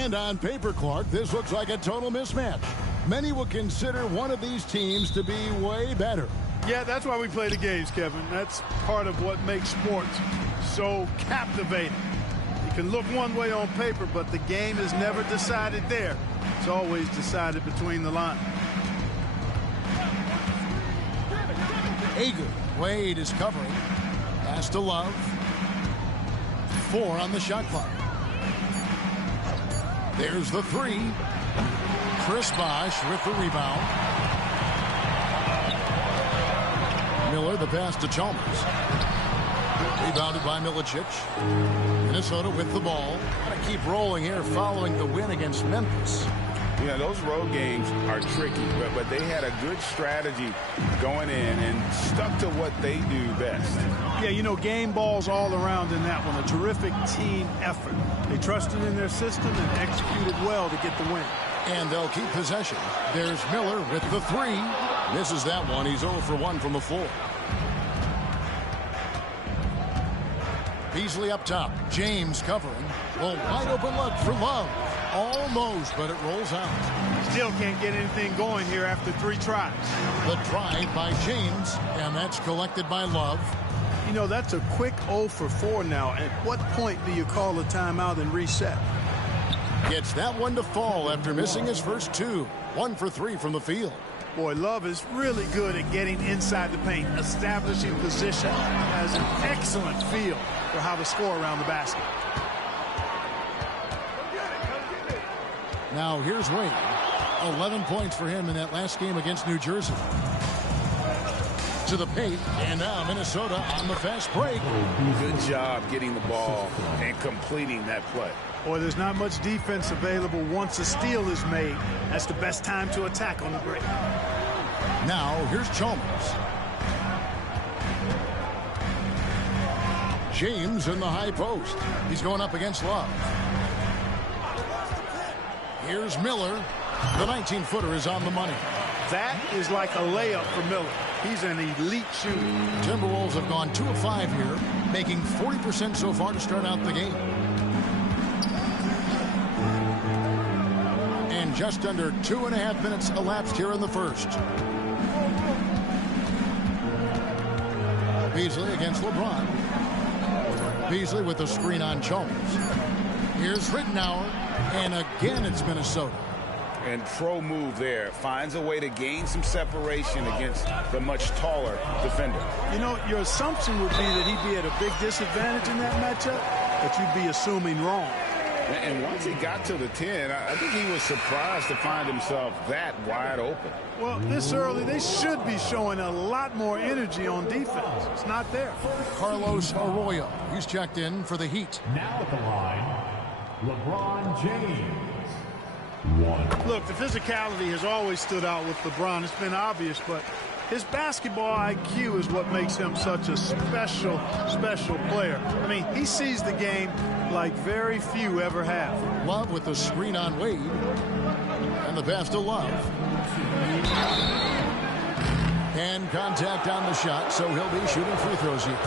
And on paper, Clark, this looks like a total mismatch. Many would consider one of these teams to be way better. Yeah, that's why we play the games, Kevin. That's part of what makes sports so captivating. You can look one way on paper, but the game is never decided there. It's always decided between the lines. Ager. Wade is covering. Pass to Love. 4 on the shot clock. There's the 3. Chris Bosh with the rebound. Miller, the pass to Chalmers. Rebounded by Milicic. Minnesota with the ball. Want to keep rolling here following the win against Memphis. You know, those road games are tricky, but they had a good strategy going in and stuck to what they do best. Yeah, you know, game balls all around in that one. A terrific team effort. They trusted in their system and executed well to get the win. And they'll keep possession. There's Miller with the 3. Misses that one. He's 0 for 1 from the floor. Beasley up top. James covering. Well, wide open look for Love. Almost, but it rolls out. Still can't get anything going here after 3 tries. The drive by James, and that's collected by Love. You know, that's a quick 0 for 4 now. At what point do you call a timeout and reset? Gets that one to fall after missing his first 2. 1 for 3 from the field. Boy, Love is really good at getting inside the paint, establishing position, has an excellent feel for how to score around the basket. Now here's Wade. 11 points for him in that last game against New Jersey. To the paint, and now Minnesota on the fast break. Good job getting the ball and completing that play. Boy, there's not much defense available once a steal is made. That's the best time to attack on the break. Now here's Chalmers. James in the high post. He's going up against Love. Here's Miller. The 19-footer is on the money. That is like a layup for Miller. He's an elite shooter. Timberwolves have gone 2 of 5 here, making 40% so far to start out the game. And just under 2.5 minutes elapsed here in the first. Beasley against LeBron. Beasley with the screen on Chalmers. Here's Rittenauer, and again it's Minnesota. And pro move there. Finds a way to gain some separation against the much taller defender. You know, your assumption would be that he'd be at a big disadvantage in that matchup, but you'd be assuming wrong. And once he got to the 10, I think he was surprised to find himself that wide open. Well, this early, they should be showing a lot more energy on defense. It's not there. Carlos Arroyo. He's checked in for the Heat. Now at the line, LeBron James. 1. Look, the physicality has always stood out with LeBron. It's been obvious, but his basketball IQ is what makes him such a special player. I mean, he sees the game like very few ever have. Love with the screen on Wade. And the pass to Love. And contact on the shot, so he'll be shooting free throws here.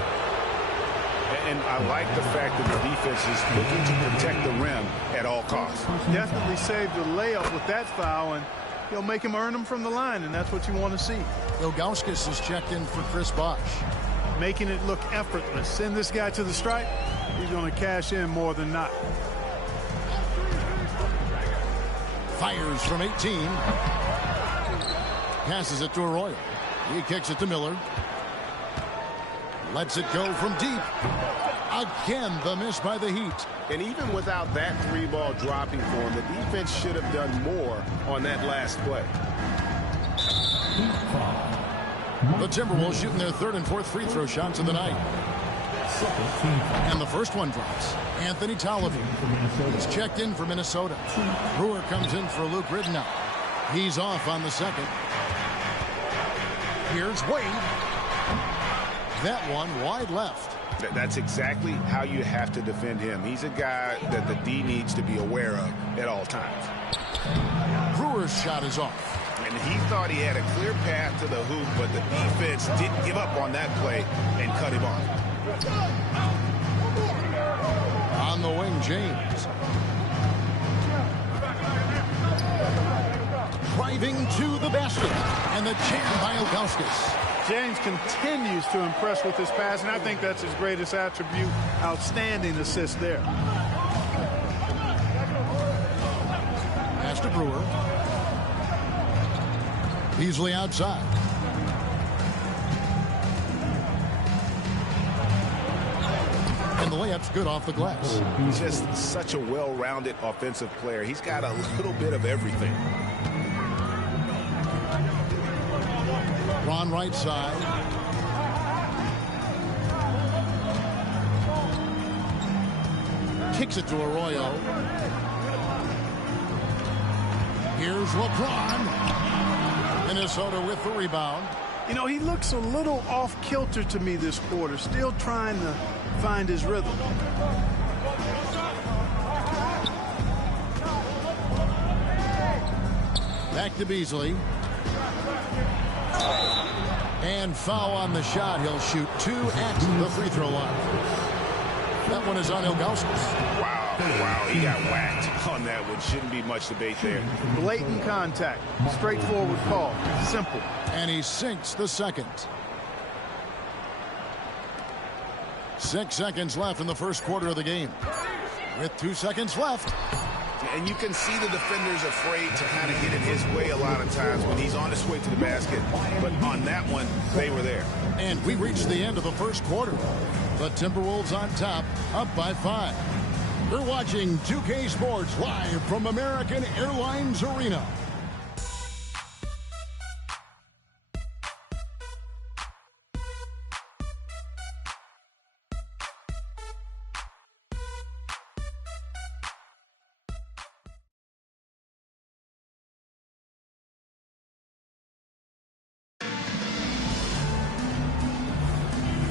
And I like the fact that the defense is looking to protect the rim at all costs. Definitely saved the layup with that foul, and he'll make him earn them from the line, and that's what you want to see. Ilgauskas is checked in for Chris Bosh. Making it look effortless. Send this guy to the stripe, he's going to cash in more than not. Fires from 18. Passes it to Arroyo. He kicks it to Miller. Lets it go from deep. Again, the miss by the Heat. And even without that 3-ball dropping for him, the defense should have done more on that last play. The Timberwolves shooting their 3rd and 4th free throw shots of the night. And the first one drops. Anthony Tolliver. He's checked in for Minnesota. Brewer comes in for Luke Rittenauer. He's off on the second. Here's Wade. That one wide left. That's exactly how you have to defend him. He's a guy that the D needs to be aware of at all times. Brewer's shot is off. And he thought he had a clear path to the hoop, but the defense didn't give up on that play and cut him off. On the wing, James. driving to the basket. And the jam by Ilgauskas. James continues to impress with his passing. I think that's his greatest attribute. Outstanding assist there. Pass to Brewer. Beasley outside. And the layup's good off the glass. Just such a well-rounded offensive player. He's got a little bit of everything. Ron right side. Kicks it to Arroyo. Here's LeBron. Minnesota with the rebound. You know, he looks a little off-kilter to me this quarter. Still trying to find his rhythm. Back to Beasley. And foul on the shot. He'll shoot 2 at the free throw line. That one is on Ilgauskas. Wow, he got whacked on that one. Shouldn't be much debate there. Blatant contact. Straightforward call. Simple. And he sinks the second. 6 seconds left in the first quarter of the game. With 2 seconds left. And you can see the defenders afraid to kind of get in his way a lot of times when he's on his way to the basket. But on that one, they were there. And we reached the end of the first quarter. The Timberwolves on top, up by 5. You're watching 2K Sports live from American Airlines Arena.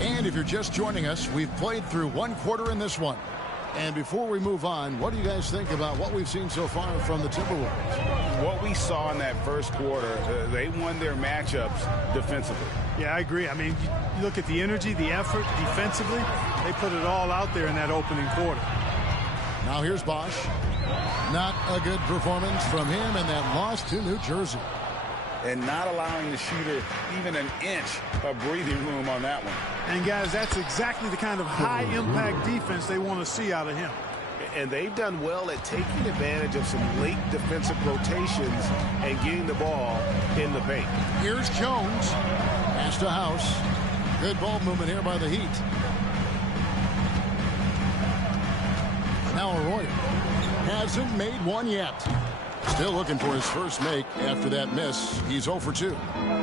And if you're just joining us, we've played through 1 quarter in this one. And before we move on, what do you guys think about what we've seen so far from the Timberwolves? What we saw in that first quarter, they won their matchups defensively. Yeah, I agree. I mean, you look at the energy, the effort defensively, they put it all out there in that opening quarter. Now here's Bosch. Not a good performance from him in that loss to New Jersey. And not allowing the shooter even an inch of breathing room on that one. And guys, that's exactly the kind of high-impact defense they want to see out of him. And they've done well at taking advantage of some late defensive rotations and getting the ball in the paint. Here's Jones. Pass to House. Good ball movement here by the Heat. Now Arroyo hasn't made one yet. Still looking for his first make after that miss. He's 0 for 2.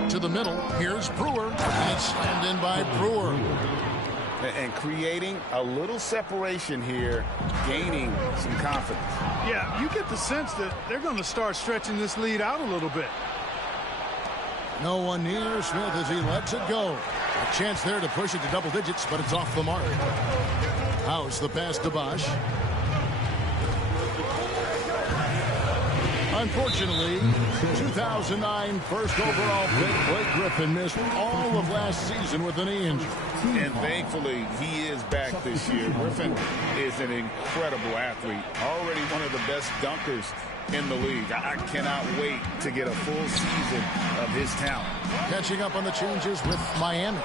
To the middle. Here's Brewer. And it's slammed in by Brewer. And creating a little separation here, gaining some confidence. Yeah, you get the sense that they're going to start stretching this lead out a little bit. No one near Smith as he lets it go. A chance there to push it to double digits, but it's off the mark. House the pass to Bosch. Unfortunately, 2009 first overall pick Blake Griffin missed all of last season with a knee injury. And thankfully, he is back this year. Griffin is an incredible athlete, already one of the best dunkers in the league. I cannot wait to get a full season of his talent. Catching up on the changes with Miami.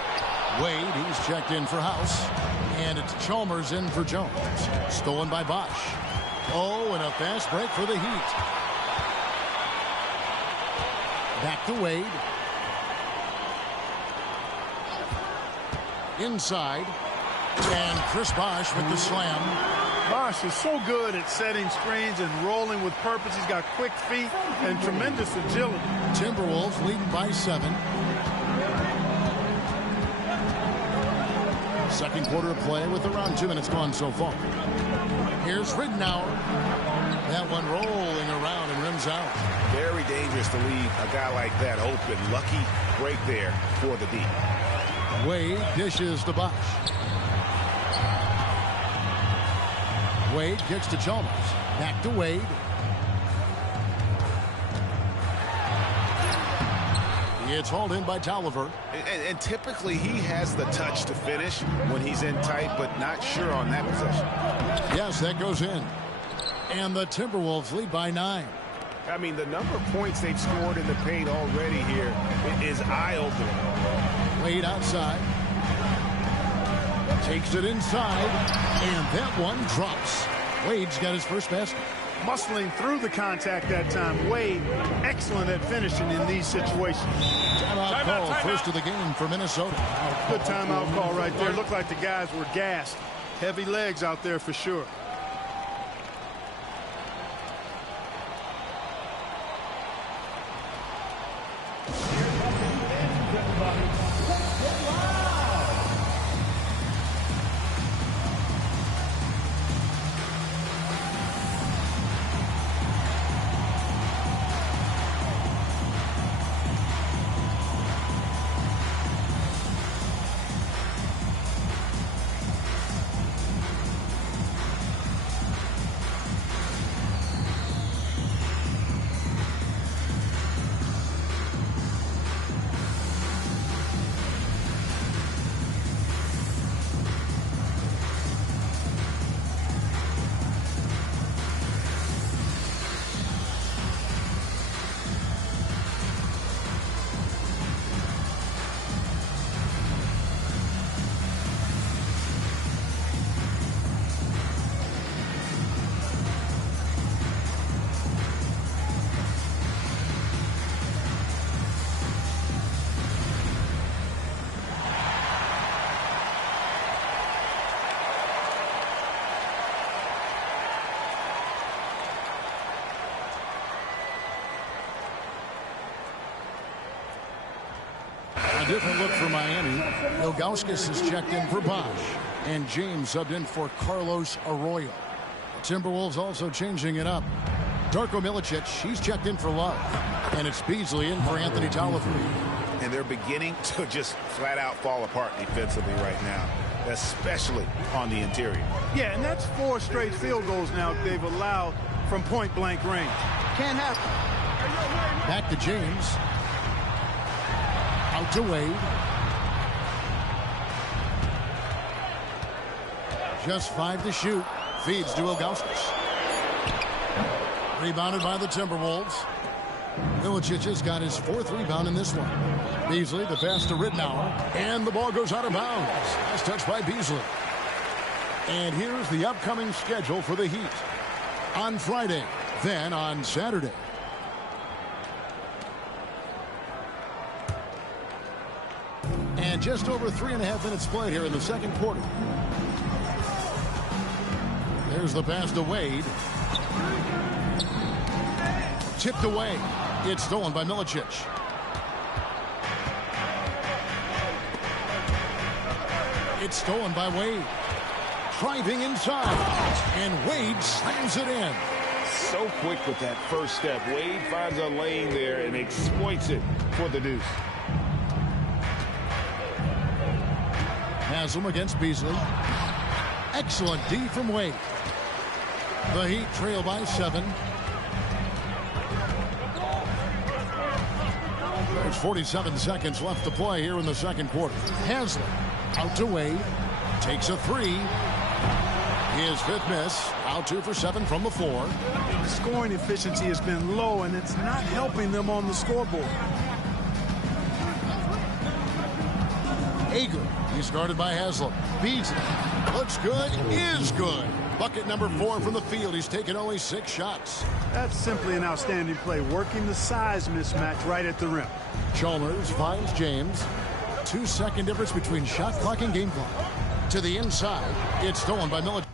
Wade, he's checked in for House. And it's Chalmers in for Jones. Stolen by Bosch. Oh, and a fast break for the Heat. Back to Wade. Inside. And Chris Bosh with the slam. Bosh is so good at setting screens and rolling with purpose. He's got quick feet and tremendous agility. Timberwolves leading by 7. Second quarter of play with around 2 minutes gone so far. Here's Ridnour. That one rolling around and rims out. Very dangerous to leave a guy like that open. Lucky break there for the D. Wade dishes to Bosh. Wade kicks to Chalmers. Back to Wade. It's hauled in by Tolliver. And typically he has the touch to finish when he's in tight, but not sure on that possession. Yes, that goes in. And the Timberwolves lead by 9. I mean, the number of points they've scored in the paint already here is eye-opening. Wade outside. Takes it inside, and that one drops. Wade's got his first basket. Muscling through the contact that time. Wade, excellent at finishing in these situations. Timeout call, first of the game for Minnesota. Good timeout call right there. Looked like the guys were gassed. Heavy legs out there for sure. A different look for Miami. Ilgauskas is checked in for Bosch, and James subbed in for Carlos Arroyo. The Timberwolves also changing it up. Darko Milicic, he's checked in for Love, and it's Beasley in for Anthony Tolliver. And they're beginning to just flat out fall apart defensively right now, especially on the interior. Yeah, and that's 4 straight field goals now they've allowed from point-blank range. Can't happen. Back to James. Out to Wade. Just 5 to shoot. Feeds to Ilgauskas. Rebounded by the Timberwolves. Milicic has got his 4th rebound in this one. Beasley, the pass to Ridnour, and the ball goes out of bounds. Last touch by Beasley. And here's the upcoming schedule for the Heat. On Friday, then on Saturday. And just over 3.5 minutes played here in the second quarter. There's the pass to Wade. Tipped away. It's stolen by Milicic. It's stolen by Wade. Driving inside. And Wade slams it in. So quick with that first step. Wade finds a lane there and exploits it for the deuce. Haslam against Beasley. Excellent D from Wade. The Heat trail by 7. There's 47 seconds left to play here in the second quarter. Haslam out to Wade. Takes a 3. His 5th miss. Out 2 for 7 from the floor. The scoring efficiency has been low, and it's not helping them on the scoreboard. Ager. He's guarded by Haslam. Beasley. Looks good. Is good. Bucket number 4 from the field. He's taken only 6 shots. That's simply an outstanding play. Working the size mismatch right at the rim. Chalmers finds James. 2-second difference between shot clock and game clock. To the inside. It's stolen by Milicic.